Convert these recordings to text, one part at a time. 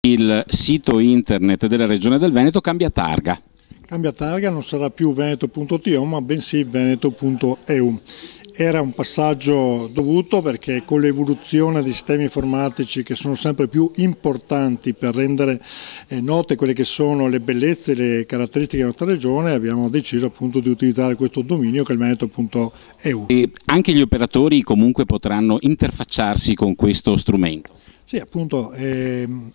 Il sito internet della Regione del Veneto cambia targa. Cambia targa, non sarà più veneto.to ma bensì veneto.eu. Era un passaggio dovuto perché con l'evoluzione dei sistemi informatici che sono sempre più importanti per rendere note quelle che sono le bellezze e le caratteristiche della nostra regione, abbiamo deciso appunto di utilizzare questo dominio che è il veneto.eu. E anche gli operatori comunque potranno interfacciarsi con questo strumento. Sì, appunto,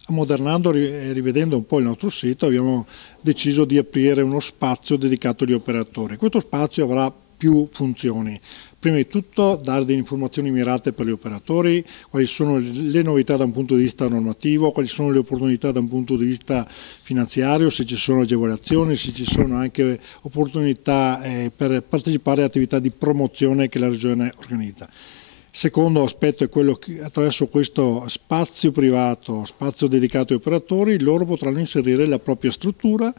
ammodernando e rivedendo un po' il nostro sito abbiamo deciso di aprire uno spazio dedicato agli operatori. Questo spazio avrà più funzioni. Prima di tutto dare delle informazioni mirate per gli operatori, quali sono le novità da un punto di vista normativo, quali sono le opportunità da un punto di vista finanziario, se ci sono agevolazioni, se ci sono anche opportunità per partecipare a attività di promozione che la Regione organizza. Secondo aspetto è quello che attraverso questo spazio privato, spazio dedicato ai operatori, loro potranno inserire la propria struttura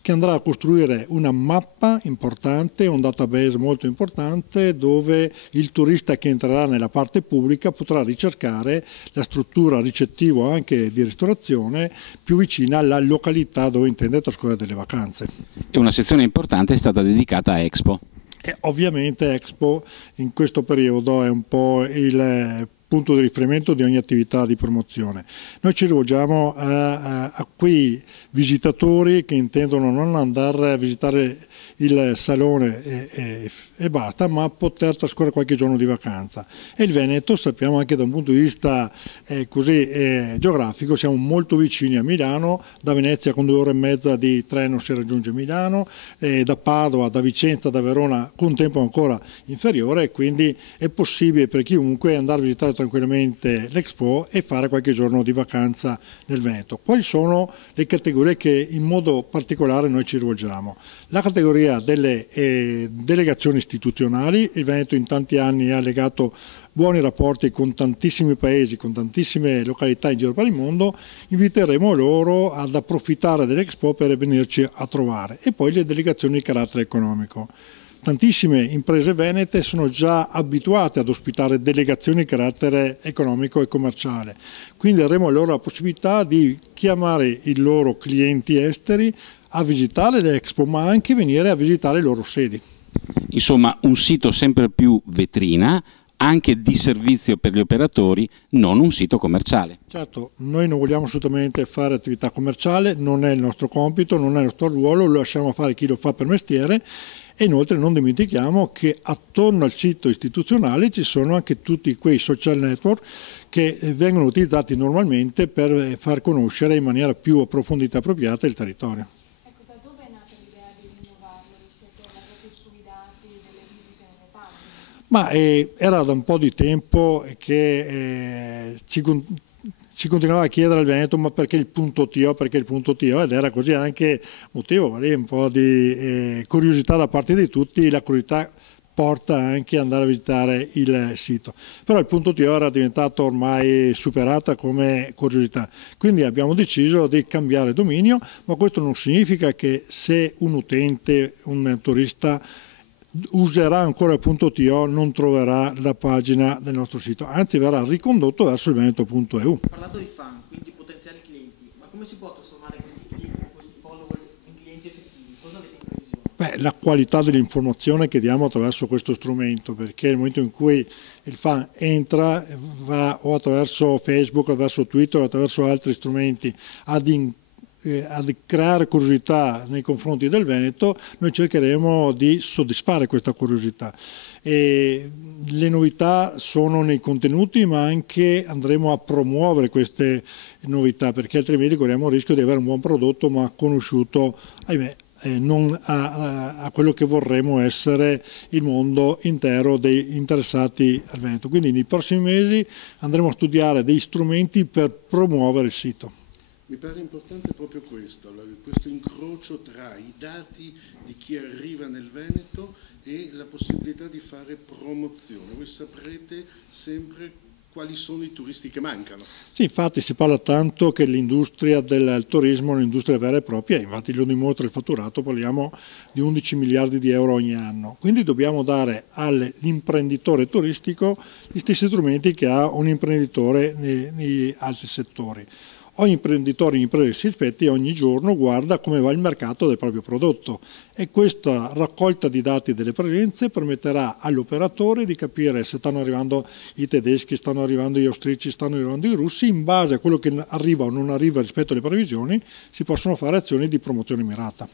che andrà a costruire una mappa importante, un database molto importante dove il turista che entrerà nella parte pubblica potrà ricercare la struttura ricettivo anche di ristorazione più vicina alla località dove intende trascorrere delle vacanze. E una sezione importante è stata dedicata a Expo. Ovviamente Expo in questo periodo è un po' il punto di riferimento di ogni attività di promozione. Noi ci rivolgiamo a quei visitatori che intendono non andare a visitare il salone e basta, ma poter trascorrere qualche giorno di vacanza. E il Veneto, sappiamo anche da un punto di vista geografico, siamo molto vicini a Milano, da Venezia con 2 ore e mezza di treno si raggiunge Milano, da Padova, da Vicenza, da Verona con un tempo ancora inferiore, e quindi è possibile per chiunque andare a visitare tranquillamente l'Expo e fare qualche giorno di vacanza nel Veneto. Quali sono le categorie che in modo particolare noi ci rivolgiamo? La categoria delle delegazioni istituzionali. Il Veneto in tanti anni ha legato buoni rapporti con tantissimi paesi, con tantissime località in giro per il mondo. Inviteremo loro ad approfittare dell'Expo per venirci a trovare. E poi le delegazioni di carattere economico. Tantissime imprese venete sono già abituate ad ospitare delegazioni di carattere economico e commerciale, quindi daremo loro la possibilità di chiamare i loro clienti esteri a visitare l'Expo, ma anche venire a visitare i loro sedi. Insomma, un sito sempre più vetrina, anche di servizio per gli operatori, non un sito commerciale. Certo, noi non vogliamo assolutamente fare attività commerciale, non è il nostro compito, non è il nostro ruolo, lo lasciamo fare chi lo fa per mestiere. E inoltre non dimentichiamo che attorno al sito istituzionale ci sono anche tutti quei social network che vengono utilizzati normalmente per far conoscere in maniera più approfondita e appropriata il territorio. Ecco, da dove è nata l'idea di rinnovarlo? Vi siete basati sui dati delle visite nelle pagine? Ma era da un po' di tempo che ci continuava a chiedere al Veneto ma perché il punto TO, perché il punto TO, ed era così anche motivo, un po' di curiosità da parte di tutti. La curiosità porta anche ad andare a visitare il sito, però il punto TO era diventato ormai superata come curiosità, quindi abbiamo deciso di cambiare dominio, ma questo non significa che se un utente, un turista userà ancora il punto TO non troverà la pagina del nostro sito, anzi verrà ricondotto verso il veneto.eu. Parlato di fan, quindi potenziali clienti, ma come si può trasformare questi follower in clienti effettivi? Cosa avete in previsione? La qualità dell'informazione che diamo attraverso questo strumento, perché nel momento in cui il fan entra, va o attraverso Facebook, attraverso Twitter, attraverso altri strumenti ad creare curiosità nei confronti del Veneto, noi cercheremo di soddisfare questa curiosità. E le novità sono nei contenuti, ma anche andremo a promuovere queste novità, perché altrimenti corriamo il rischio di avere un buon prodotto ma conosciuto, ahimè, non a quello che vorremmo essere il mondo intero dei interessati al Veneto. Quindi nei prossimi mesi andremo a studiare dei strumenti per promuovere il sito. Mi pare importante proprio questo incrocio tra i dati di chi arriva nel Veneto e la possibilità di fare promozione. Voi saprete sempre quali sono i turisti che mancano. Sì, infatti si parla tanto che l'industria del turismo è un'industria vera e propria, infatti lo dimostra il fatturato, parliamo di 11 miliardi di euro ogni anno. Quindi dobbiamo dare all'imprenditore turistico gli stessi strumenti che ha un imprenditore nei altri settori. ogni imprenditore in impresa si rispetti ogni giorno guarda come va il mercato del proprio prodotto e questa raccolta di dati delle presenze permetterà agli operatori di capire se stanno arrivando i tedeschi, stanno arrivando gli austriaci, stanno arrivando i russi, in base a quello che arriva o non arriva rispetto alle previsioni si possono fare azioni di promozione mirata.